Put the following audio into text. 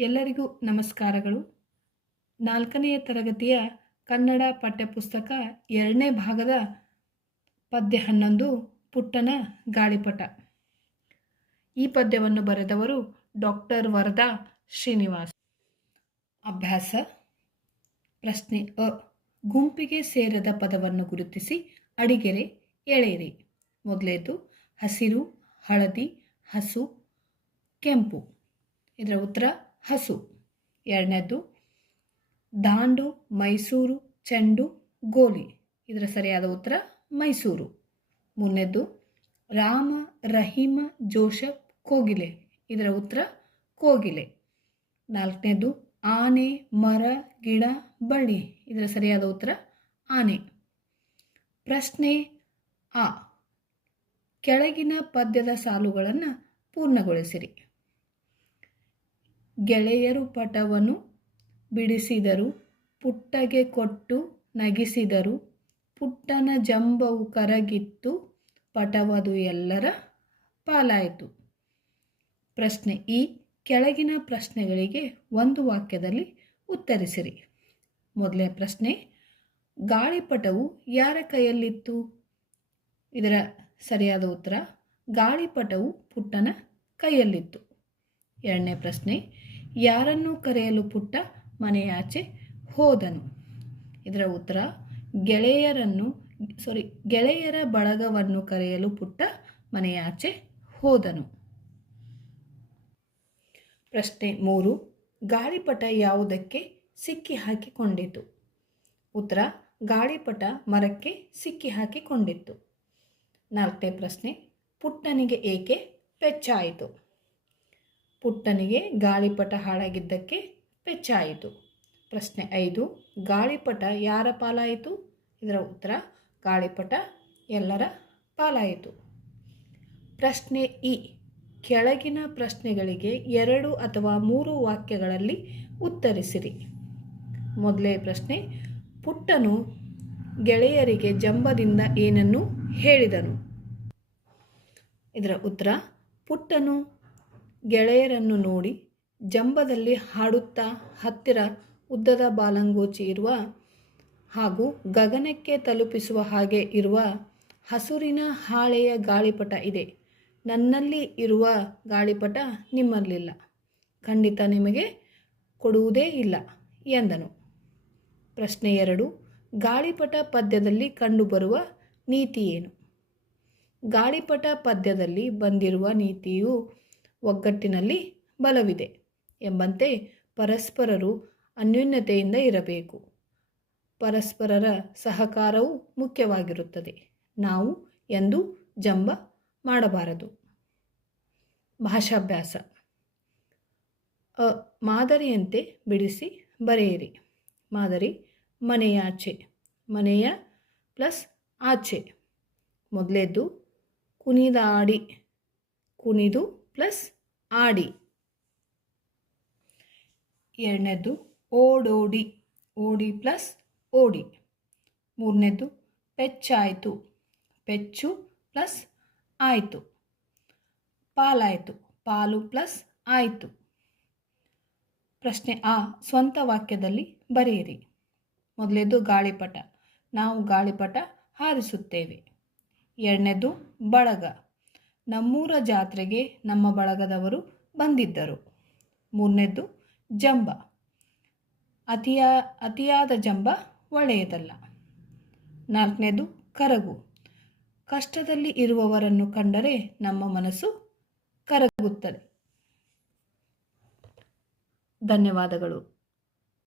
ಎಲ್ಲರಿಗೂ ನಮಸ್ಕಾರಗಳು. 4ನೇ ತರಗತಿಯ ಕನ್ನಡ ಪಠ್ಯಪುಸ್ತಕ 2ನೇ ಭಾಗದ ಪದ್ಯ 11 ಪುಟ್ಟನ ಗಾಳಿಪಟ. ಈ ಪದ್ಯವನ್ನು ಬರೆದವರು ಡಾಕ್ಟರ್ ವರದಾ ಶ್ರೀನಿವಾಸ್. ಅಭ್ಯಾಸ. ಪ್ರಶ್ನೆ ಅ. ಗುಂಪಿಗೆ ಸೇರದ ಪದವನ್ನು ಗುರುತಿಸಿ ಅಡಿಗೆರೆ ಎಳೆಯಿರಿ. ಮೊದಲೇದು ಹಸಿರು, ಹಳದಿ, ಹಸು, ಕೆಂಪು. ಇದರ ಉತ್ತರ ಹಸು. ಎರಡನೇದು ದಾಂಡು, ಮೈಸೂರು, ಚೆಂಡು, ಗೋಲಿ. ಇದರ ಸರಿಯಾದ ಉತ್ತರ ಮೈಸೂರು. ಮೂರನೇದು ರಾಮ, ರಹೀಮ, ಜೋಸೆಫ್, ಕೋಗಿಲೆ. ಇದರ ಉತ್ತರ ಕೋಗಿಲೆ. ನಾಲ್ಕನೇದು ಆನೆ, ಮರ, ಗಿಡ, ಬಳ್ಳಿ. ಇದರ ಸರಿಯಾದ ಉತ್ತರ ಆನೆ. ಪ್ರಶ್ನೆ ಆ. ಕೆಳಗಿನ ಪದ್ಯದ ಸಾಲುಗಳನ್ನು ಪೂರ್ಣಗೊಳಿಸಿರಿ. ಗೆಳೆಯರು ಪಟವನ್ನು ಬಿಡಿಸಿದರು, ಪುಟ್ಟಗೆ ಕೊಟ್ಟು ನಗಿಸಿದರು, ಪುಟ್ಟನ ಜಂಬವು ಕರಗಿತ್ತು, ಪಟವದು ಎಲ್ಲರ ಪಾಲಾಯಿತು. ಪ್ರಶ್ನೆ ಈ. ಕೆಳಗಿನ ಪ್ರಶ್ನೆಗಳಿಗೆ ಒಂದು ವಾಕ್ಯದಲ್ಲಿ ಉತ್ತರಿಸಿರಿ. ಮೊದಲನೇ ಪ್ರಶ್ನೆ, ಗಾಳಿಪಟವು ಯಾರ ಕೈಯಲ್ಲಿತ್ತು? ಇದರ ಸರಿಯಾದ ಉತ್ತರ ಗಾಳಿಪಟವು ಪುಟ್ಟನ ಕೈಯಲ್ಲಿತ್ತು. ಎರಡನೇ ಪ್ರಶ್ನೆ, ಯಾರನ್ನು ಕರೆಯಲು ಪುಟ್ಟ ಮನೆಯಾಚೆ ಹೋದನು? ಇದರ ಉತ್ತರ ಗೆಳೆಯರ ಬಳಗವನ್ನು ಕರೆಯಲು ಪುಟ್ಟ ಮನೆಯಾಚೆ ಹೋದನು. ಪ್ರಶ್ನೆ 3, ಗಾಳಿಪಟ ಯಾವುದಕ್ಕೆ ಸಿಕ್ಕಿ ಹಾಕಿಕೊಂಡಿತು? ಉತ್ತರ ಗಾಳಿಪಟ ಮರಕ್ಕೆ ಸಿಕ್ಕಿ ಹಾಕಿಕೊಂಡಿತ್ತು. ನಾಲ್ಕನೇ ಪ್ರಶ್ನೆ, ಪುಟ್ಟನಿಗೆ ಏಕೆ ಪೆಚ್ಚಾಯಿತು? ಪುಟ್ಟನಿಗೆ ಗಾಳಿಪಟ ಹಾಳಾಗಿದ್ದಕ್ಕೆ ಪೆಚ್ಚಾಯಿತು. ಪ್ರಶ್ನೆ 5, ಗಾಳಿಪಟ ಯಾರ ಪಾಲಾಯಿತು? ಇದರ ಉತ್ತರ ಗಾಳಿಪಟ ಎಲ್ಲರ ಪಾಲಾಯಿತು. ಪ್ರಶ್ನೆ ಈ. ಕೆಳಗಿನ ಪ್ರಶ್ನೆಗಳಿಗೆ 2 ಅಥವಾ 3 ವಾಕ್ಯಗಳಲ್ಲಿ ಉತ್ತರಿಸಿರಿ. ಮೊದಲೇ ಪ್ರಶ್ನೆ, ಪುಟ್ಟನು ಗೆಳೆಯರಿಗೆ ಜಂಬದಿಂದ ಏನನ್ನು ಹೇಳಿದನು? ಇದರ ಉತ್ತರ ಪುಟ್ಟನು ಗೆಳೆಯರನ್ನು ನೋಡಿ ಜಂಬದಲ್ಲಿ ಹಾಡುತ್ತಾ ಹತ್ತಿರ ಉದ್ದದ ಬಾಲಂಗೋಚಿ ಇರುವ ಹಾಗೂ ಗಗನಕ್ಕೆ ತಲುಪಿಸುವ ಹಾಗೆ ಇರುವ ಹಸುರಿನ ಹಾಳೆಯ ಗಾಳಿಪಟ ಇದೆ. ನನ್ನಲ್ಲಿ ಇರುವ ಗಾಳಿಪಟ ನಿಮ್ಮಲ್ಲಿಲ್ಲ. ಖಂಡಿತ ನಿಮಗೆ ಕೊಡುವುದೇ ಇಲ್ಲ ಎಂದನು. ಪ್ರಶ್ನೆ 2, ಗಾಳಿಪಟ ಪದ್ಯದಲ್ಲಿ ಕಂಡುಬರುವ ನೀತಿ ಏನು? ಗಾಳಿಪಟ ಪದ್ಯದಲ್ಲಿ ಬಂದಿರುವ ನೀತಿಯು ಒಗ್ಗಟ್ಟಿನಲ್ಲಿ ಬಲವಿದೆ ಎಂಬಂತೆ ಪರಸ್ಪರರು ಅನ್ಯೋನ್ಯತೆಯಿಂದ ಇರಬೇಕು. ಪರಸ್ಪರರ ಸಹಕಾರವು ಮುಖ್ಯವಾಗಿರುತ್ತದೆ. ನಾವು ಎಂದೂ ಜಂಬ ಮಾಡಬಾರದು. ಭಾಷಾಭ್ಯಾಸ. ಮಾದರಿಯಂತೆ ಬಿಡಿಸಿ ಬರೆಯಿರಿ. ಮಾದರಿ ಮನೆಯಾಚೆ. ಮನೆಯ ಪ್ಲಸ್ ಆಚೆ. ಮೊದಲೇದು ಕುಣಿದಾಡಿ. ಕುಣಿದು ಪ್ಲಸ್ ಆಡಿ. ಎರಡನೇದು ಓಡೋಡಿ. ಓಡಿ ಪ್ಲಸ್ ಓಡಿ. ಮೂರನೇದು ಪೆಚ್ಚಾಯಿತು. ಪೆಚ್ಚು ಪ್ಲಸ್ ಆಯಿತು. ಪಾಲಾಯಿತು. ಪಾಲು ಪ್ಲಸ್ ಆಯಿತು. ಪ್ರಶ್ನೆ ಆ. ಸ್ವಂತ ವಾಕ್ಯದಲ್ಲಿ ಬರೆಯಿರಿ. ಮೊದಲೇದು ಗಾಳಿಪಟ. ನಾವು ಗಾಳಿಪಟ ಹಾರಿಸುತ್ತೇವೆ. ಎರಡನೇದು ಬಳಗ. ನಮ್ಮೂರ ಜಾತ್ರೆಗೆ ನಮ್ಮ ಬಳಗದವರು ಬಂದಿದ್ದರು. ಮೂರನೇದು ಜಂಬ. ಅತಿಯಾದ ಜಂಬ ಒಳ್ಳೆಯದಲ್ಲ. ನಾಲ್ಕನೇದು ಕರಗು. ಕಷ್ಟದಲ್ಲಿ ಇರುವವರನ್ನು ಕಂಡರೆ ನಮ್ಮ ಮನಸ್ಸು ಕರಗುತ್ತದೆ. ಧನ್ಯವಾದಗಳು.